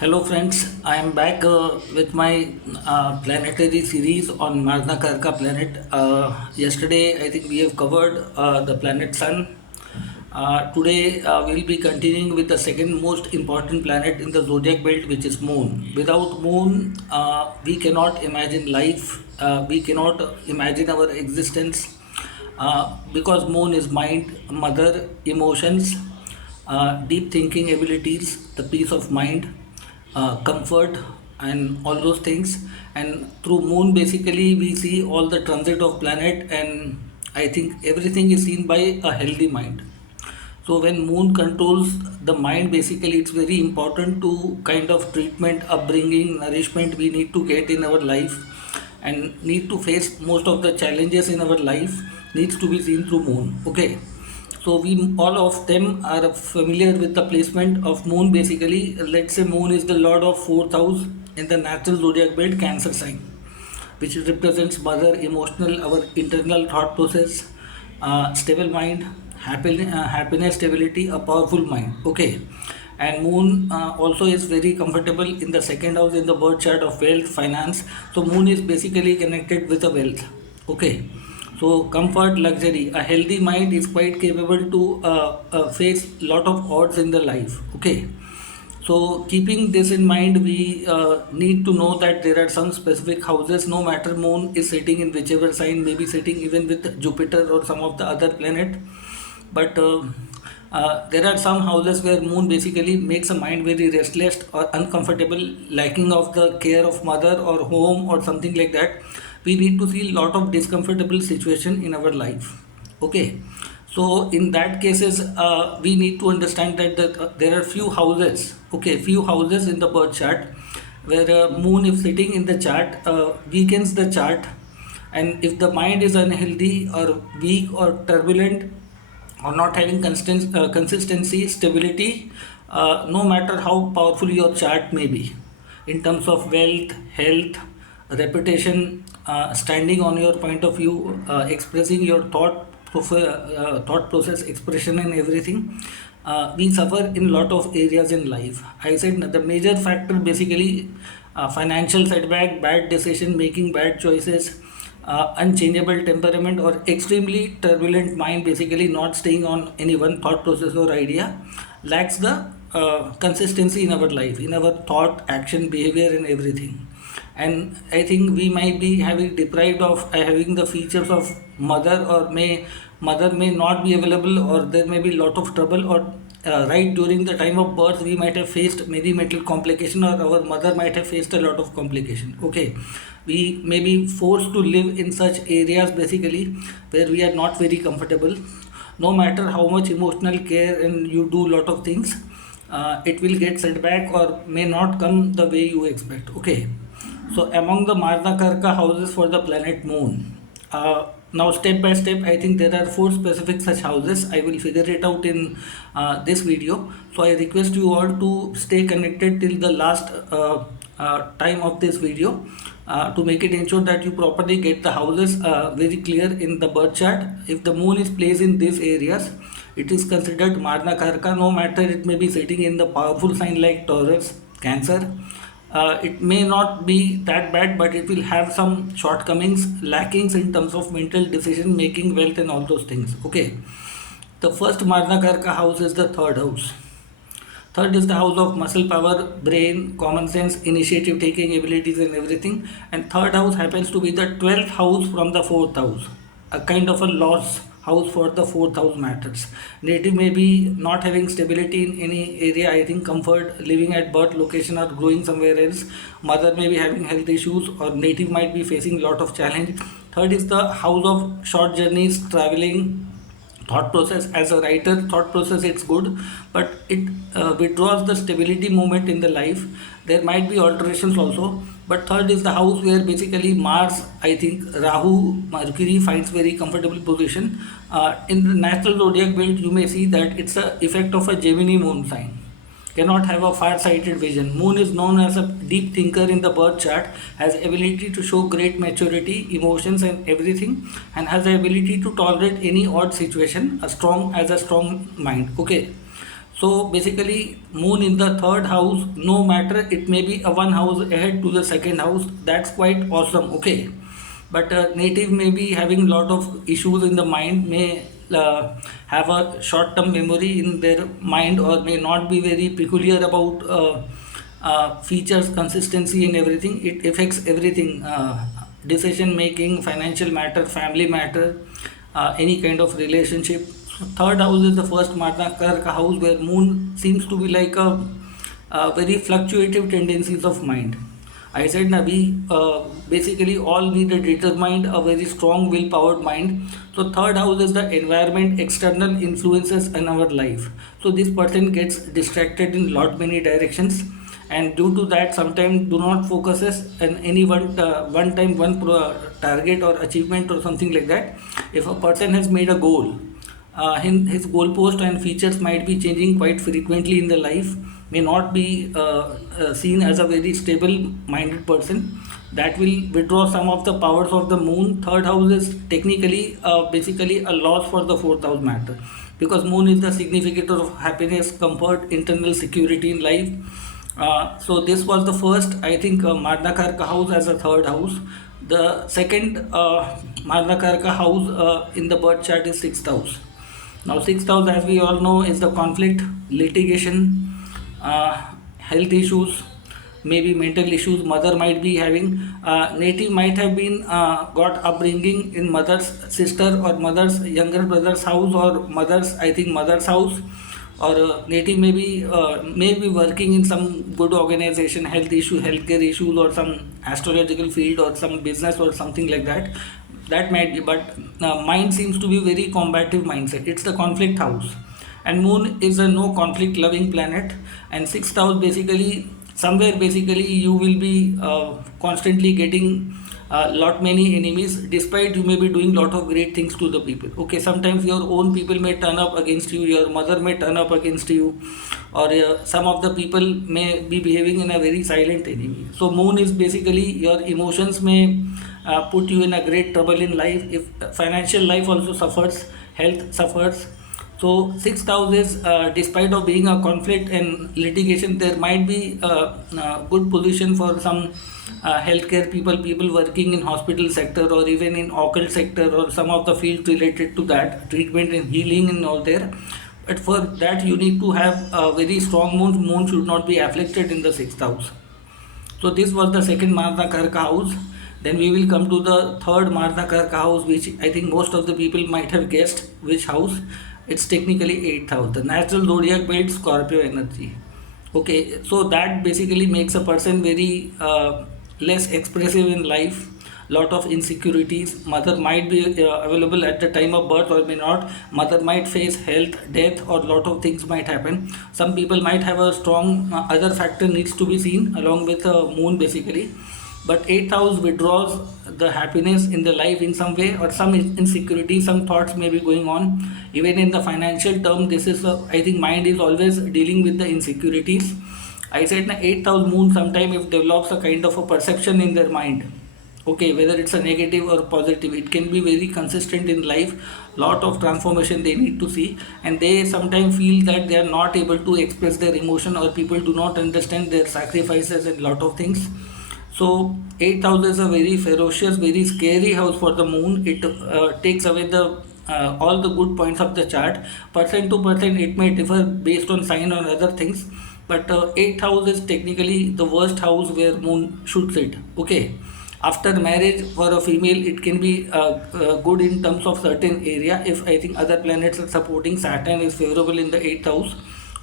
Hello friends, I am back with my planetary series on Magna Carta planet. Yesterday I think we have covered the planet Sun. Today we'll be continuing with the second most important planet in the zodiac belt, which is Moon. Without Moon, we cannot imagine life. We cannot imagine our existence because Moon is mind, mother, emotions, deep thinking abilities, the peace of mind, comfort, and all those things. And through Moon, basically, we see all the transit of planet, and I think everything is seen by a healthy mind. So when Moon controls the mind, basically, it's very important to kind of treatment, upbringing, nourishment we need to get in our life, and need to face most of the challenges in our life needs to be seen through Moon. Okay, so we all of them are familiar with the placement of Moon. Basically, let's say Moon is the Lord of fourth house in the natural zodiac belt, Cancer sign, which represents mother, emotional, our internal thought process, stable mind, happiness, stability, a powerful mind. Okay, and Moon also is very comfortable in the second house in the birth chart of wealth, finance. So Moon is basically connected with the wealth. Okay, so comfort, luxury, a healthy mind is quite capable to face lot of odds in the life. Okay, so keeping this in mind, we need to know that there are some specific houses. No matter Moon is sitting in whichever sign, maybe sitting even with Jupiter or some of the other planet, but there are some houses where Moon basically makes a mind very restless or uncomfortable, lacking of the care of mother or home or something like that. We need to see lot of discomfortable situation in our life. Okay, so in that cases, we need to understand that there are few houses. Okay, few houses in the birth chart where Moon, if sitting in the chart, weakens the chart, and if the mind is unhealthy or weak or turbulent or not having consistency, stability, no matter how powerful your chart may be, in terms of wealth, health, reputation, standing on your point of view, expressing your thought process, expression, and everything. We suffer in lot of areas in life. I said the major factor basically financial setback, bad decision making, bad choices, unchangeable temperament, or extremely turbulent mind, basically not staying on any one thought process or idea, lacks the consistency in our life, in our thought, action, behavior, and everything. And I think we might be having deprived of having the features of mother, or mother may not be available, or there may be lot of trouble, or right during the time of birth we might have faced many mental complication, or our mother might have faced a lot of complication. Okay, we may be forced to live in such areas basically where we are not very comfortable. No matter how much emotional care and you do lot of things, it will get setback or may not come the way you expect. Okay, so among the Marna Karka houses for the planet Moon, now step by step, I think there are four specific such houses. I will figure it out in this video. So I request you all to stay connected till the last time of this video, to make it ensure that you properly get the houses very clear in the birth chart. If the Moon is placed in these areas, it is considered Marna Karka. No matter it may be sitting in the powerful sign like Taurus, Cancer, it may not be that bad, but it will have some shortcomings, lackings in terms of mental decision making, wealth, and all those things. Okay, the first Marna Karka house is the third house. Third is the house of muscle power, brain, common sense, initiative taking abilities, and everything. And third house happens to be the 12th house from the fourth house, a kind of a loss house for the fourth house matters. Native may be not having stability in any area, I think comfort, living at birth location or growing somewhere else. Mother may be having health issues, or native might be facing lot of challenge. Third is the house of short journeys, traveling, thought process. As a writer, thought process, it's good, but it withdraws the stability moment in the life. There might be alterations also, but third is the house where basically Mars, I think Rahu, Mercury finds very comfortable position. In the natural zodiac belt, you may see that it's a effect of a Gemini moon sign, cannot have a far-sighted vision. Moon is known as a deep thinker in the birth chart, has ability to show great maturity, emotions, and everything, and has the ability to tolerate any odd situation, a strong mind. Okay, So basically, moon in the third house, no matter it may be a one house ahead to the second house, that's quite awesome. Okay, but native may be having lot of issues in the mind, may have a short-term memory in their mind, or may not be very peculiar about features, consistency, and everything. It affects everything: decision making, financial matter, family matter, any kind of relationship. Third house is the first Marna Karka house where moon seems to be like a very fluctuative tendencies of mind. I said na we basically all need a determined, a very strong will-powered mind. So third house is the environment, external influences in our life. So this person gets distracted in lot many directions, and due to that sometimes do not focuses on any one time target or achievement or something like that. If a person has made a goal, his goalpost and features might be changing quite frequently in the life, may not be seen as a very stable minded person. That will withdraw some of the powers of the moon. Third house is technically basically a loss for the fourth house matter, because moon is the significator of happiness, comfort, internal security in life. So this was the first, I think, Madnakarka house as a third house. The second Madnakarka house in the birth chart is sixth house. Now sixth house, as we all know, is the conflict, litigation, health issues, maybe mental issues. Mother might be having, native might have been got upbringing in mother's sister or mother's younger brother's house, or mother's, I think, mother's house, or native may be working in some good organization, health issue, healthcare issues, or some astrological field, or some business or something like that. That might be, but mind seems to be very combative mindset. It's the conflict house, and moon is a no conflict loving planet. And sixth house, basically somewhere, basically you will be constantly getting lot many enemies, despite you may be doing lot of great things to the people. Okay, sometimes your own people may turn up against you, your mother may turn up against you, or some of the people may be behaving in a very silent enemy. So moon is basically your emotions may put you in a great trouble in life. If financial life also suffers, health suffers. So sixth house is, despite of being a conflict and litigation, there might be a good position for some healthcare people, people working in hospital sector, or even in occult sector, or some of the fields related to that, treatment and healing and all there. But for that you need to have a very strong moon. Moon should not be afflicted in the sixth house. So this was the second Marna Karka house. Then we will come to the third Marna Karka house, which I think most of the people might have guessed which house. It's technically eighth house, the natural zodiac belt, Scorpio energy. Okay, so that basically makes a person very less expressive in life. Lot of insecurities. Mother might be available at the time of birth, or may not. Mother might face health, death, or lot of things might happen. Some people might have a strong other factor needs to be seen along with moon basically. But eighth house withdraws the happiness in the life in some way, or some insecurity, some thoughts may be going on. Even in the financial term, this is I think mind is always dealing with the insecurities. I said na eighth house moon sometime if develops a kind of a perception in their mind. Okay, whether it's a negative or positive, it can be very consistent in life. Lot of transformation they need to see, and they sometimes feel that they are not able to express their emotion, or people do not understand their sacrifices and lot of things. So eighth house is a very ferocious, very scary house for the moon. It takes away the all the good points of the chart. Person to person, it may differ based on sign or other things. But eighth house is technically the worst house where moon should sit. Okay, after marriage for a female, it can be good in terms of certain area. If I think other planets are supporting, Saturn is favorable in the eighth house.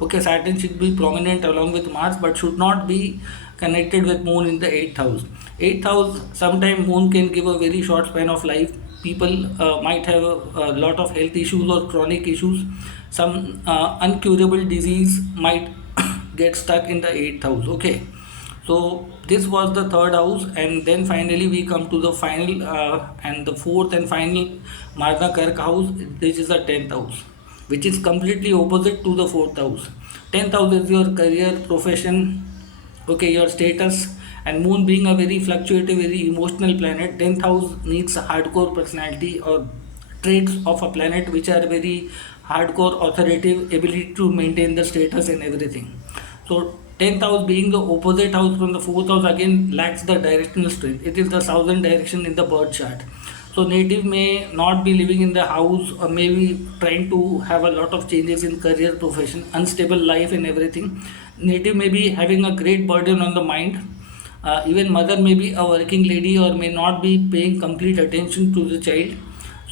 Okay, Saturn should be prominent along with Mars, but should not be connected with moon in the eighth house. Eighth house, sometimes moon can give a very short span of life. People might have a lot of health issues or chronic issues. Some uncurable disease might get stuck in the eighth house. Okay, so this was the third house, and then finally we come to the final and the fourth and final Marna Karka house. This is the 10th house, which is completely opposite to the fourth house. 10th house is your career, profession, okay, your status. And moon being a very fluctuating, very emotional planet, 10th house needs a hardcore personality or traits of a planet which are very hardcore authoritative ability to maintain the status and everything. So 10th house being the opposite house from the 4th house again lacks the directional strength. It is the southern direction in the birth chart. So native may not be living in the house or maybe trying to have a lot of changes in career, profession, unstable life and everything. Native may be having a great burden on the mind. Even mother may be a working lady or may not be paying complete attention to the child.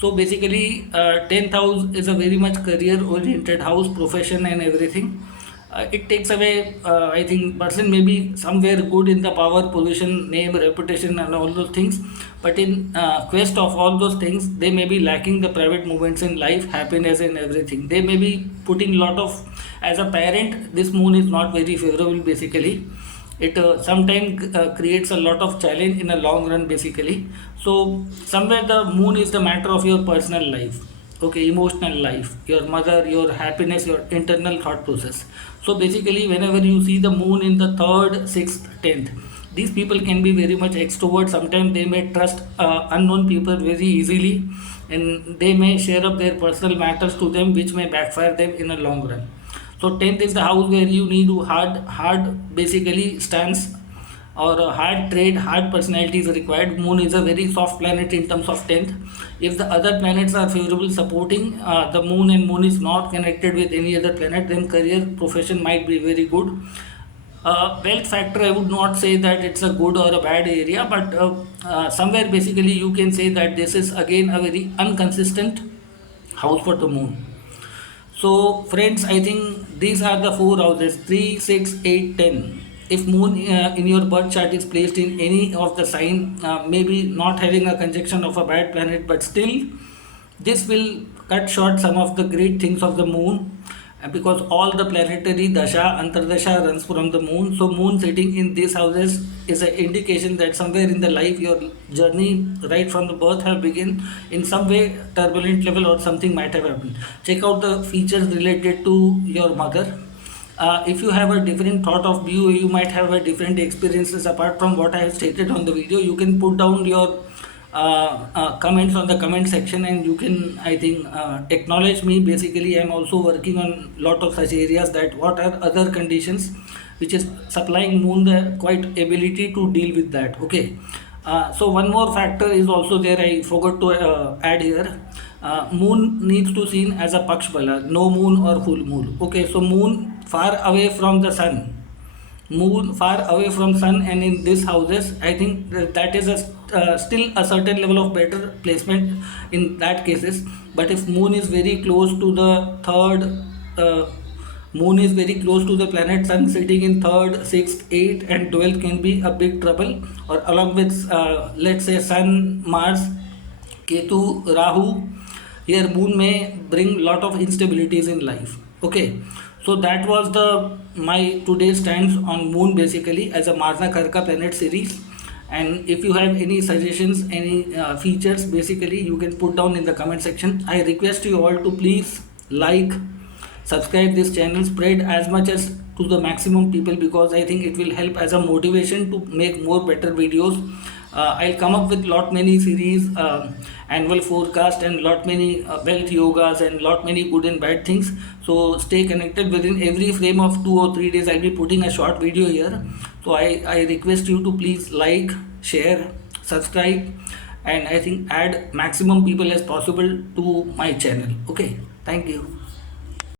So basically, 10th house is a very much career oriented house, profession and everything. It takes away, I think, person may be somewhere good in the power, position, name, reputation, and all those things. But in quest of all those things, they may be lacking the private movements in life, happiness, and everything. They may be putting lot of, as a parent, this moon is not very favorable basically. It sometimes creates a lot of challenge in a long run basically. So somewhere the moon is the matter of your personal life, okay, emotional life, your mother, your happiness, your internal thought process. So basically whenever you see the moon in the 3rd, 6th, 10th, these people can be very much extrovert. Sometimes they may trust unknown people very easily, and they may share up their personal matters to them, which may backfire them in a long run. So 10th is the house where you need to hard basically stance or a hard trade, hard personality is required. Moon is a very soft planet in terms of 10th. If the other planets are favorable supporting the moon and moon is not connected with any other planet, then career profession might be very good. Wealth factor, I would not say that it's a good or a bad area, but somewhere basically you can say that this is again a very inconsistent house for the moon. So, friends, I think these are the four houses 3, 6, 8, 10. If moon in your birth chart is placed in any of the sign, maybe not having a conjunction of a bad planet, but still, this will cut short some of the great things of the moon because all the planetary dasha antardasha runs from the moon. So moon sitting in these houses is an indication that somewhere in the life your journey right from the birth have begun in some way turbulent level or something might have happened. Check out the features related to your mother. If you have a different thought of view, you might have a different experiences apart from what I have stated on the video. You can put down your comments on the comment section, and you can, I think, acknowledge me. Basically, I'm also working on lot of such areas, that what are other conditions which is supplying moon the quite ability to deal with that. Okay. So one more factor is also there, I forgot to add here. Moon needs to seen as a pakshbala, no moon or full moon. Okay, so moon far away from the sun, moon far away from sun, and in these houses I think that is a still a certain level of better placement in that cases. But if moon is very close to the third, moon is very close to the planet sun, sitting in 3rd, 6th, 8th and 12th can be a big trouble, or along with let's say sun, Mars, Ketu, Rahu. Here moon may bring lot of instabilities in life. Okay, so that was the my today's stance on moon basically as a Marsna Karka planet series. And if you have any suggestions, any features, basically you can put down in the comment section. I request you all to please like, subscribe this channel, spread as much as to the maximum people, because I think it will help as a motivation to make more better videos. I'll come up with lot many series, annual forecast and lot many wealth yogas and lot many good and bad things. So stay connected. Within every frame of 2 or 3 days I'll be putting a short video here. So I request you to please like, share, subscribe, and I think add maximum people as possible to my channel. Okay, thank you.